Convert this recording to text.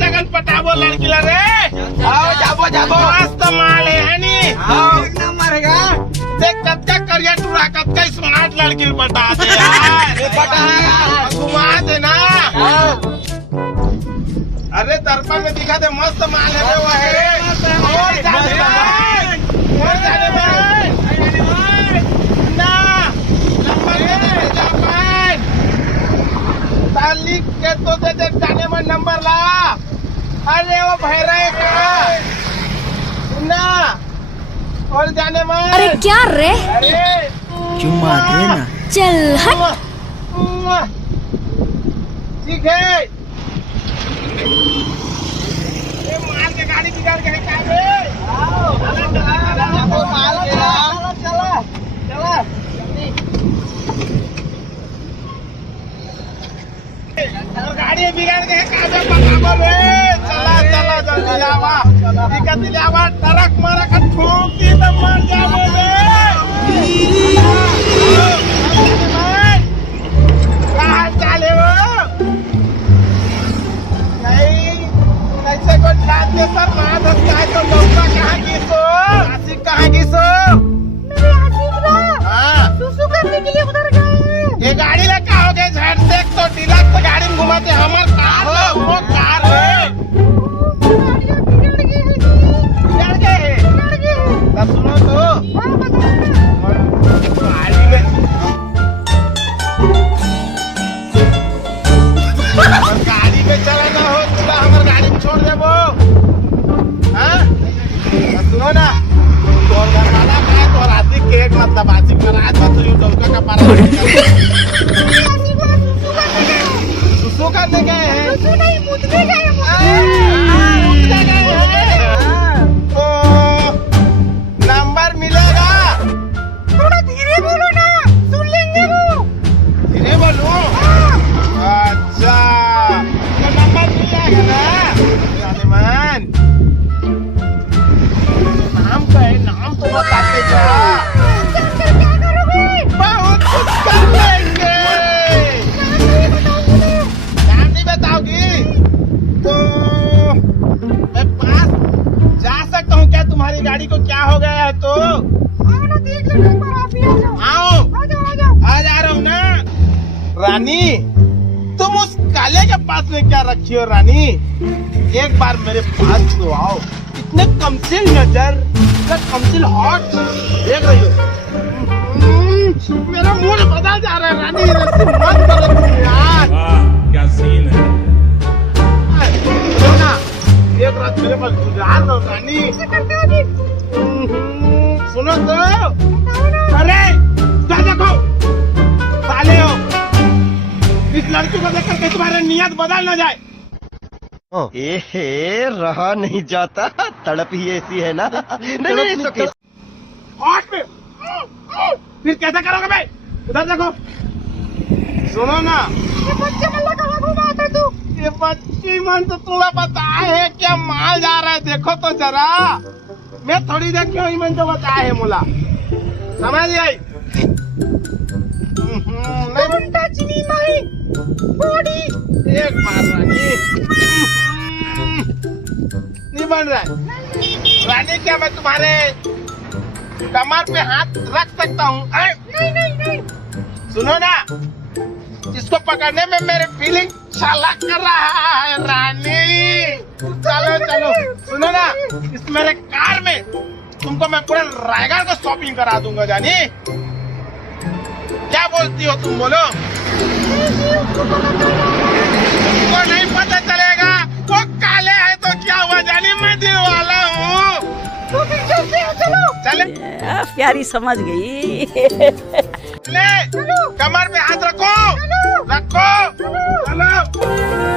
जगन पटाबो लड़कीला रे जाबो जाबो मस्त माल है नी एक नंबर है देख कच्चा करिया टूरा कच्चा स्मार्ट लड़की पटा दे यार पटा घुमा दे ना अरे दर्पण में दिखा दे मस्त माल है वो है और जाने ना नंबर दे दे जापान तालिक के तो दे दे जाने में नंबर ला अरे वो भैरा का ना और जाने में अरे क्या रे अरे चुम्मा दे ना चल हट ठीक है ये माल के गाड़ी बिगाड़ के क्या रे वो माल गिरा चला चला गाड़ी बिगाड़ के क्या रे पकाबो रे चला चला जल्दी आवा दिक्कत ले आवा ट्रक मारा का ठोक दी तो मर जाबो रे कहां चले हो नहीं कैसे को ठाक के सर मां धक्का तो लौका कहां की सो आशिक कहां की सो मेरे आशिक ना हां सुसु करने के लिए उधर गए ये गाड़ी ले का हो गए झट देख तो डिलक्स गाड़ी में घुमाते हमार कार हो वो कार है बिगड़ गए तब सुनो तो गाड़ी में गाड़ी में चला ना हो तुला हमार गाड़ी में छोड़ दे वो हाँ सुनो ना तो घर वाला है तो राशि केक मतलब आशिक में रात मत यूं डोलका का पारा सुसु करने गए हैं सुसु नहीं मुझे गए मुझे गए हैं तो नंबर मिलेगा थोड़ा धीरे बोलो ना सुन लेंगे वो धीरे बोलूं अच्छा तो नंबर मिल जाएगा ना जानेमान नाम का है नाम तो बताते जा क्या करोगे बहुत कुछ कर लेंगे नाम नहीं बताओगी तो मैं पास जा सकता हूँ क्या तुम्हारी गाड़ी को क्या हो गया है तो आओ ना देख लो एक बार आप ही आ जाओ आओ आ जाओ आ जा रहा हूँ ना रानी तुम उस काले के पास में क्या रखी हो रानी एक बार मेरे पास तो आओ इतने कमसिल नजर इतना कमसिल हॉट देख रही हो मेरा मूड बदल जा रहा है रानी ऐसे मत करो तुम यार वाह क्या सीन है सुनो ना एक रात मेरे पास गुजार दो रानी सुनो तो अरे क्या देखो साले हो इस लड़की को देख करके तुम्हारी नियत बदल न जाए एहे रहा नहीं जाता तड़प ही ऐसी है ना नहीं हॉट पे फिर कैसा करोगे भाई उधर देखो सुनो ना ये बच्चे मल्ला कहाँ घुमाता तू ये बच्ची मन तो तुम्हें पता है क्या माल जा रहा है देखो तो जरा मैं थोड़ी देर क्यों ही मन तो बताया है मुला समझ आई Don't touch me, my body. एक बार रानी नहीं बन रहा है रानी क्या मैं तुम्हारे कमर पे हाथ रख सकता हूँ नहीं सुनो ना इसको पकड़ने में मेरे फीलिंग छलक कर रहा है रानी चलो चलो सुनो ना इस मेरे कार में तुमको मैं पूरे रायगढ़ को शॉपिंग करा दूंगा जानी क्या बोलती हो तुम बोलो तुमको नहीं पता चलेगा वो काले है तो क्या हुआ जानी मैं दिल वाला हूँ चले प्यारी समझ गई ले कमर पे हाथ रखो रखो चलो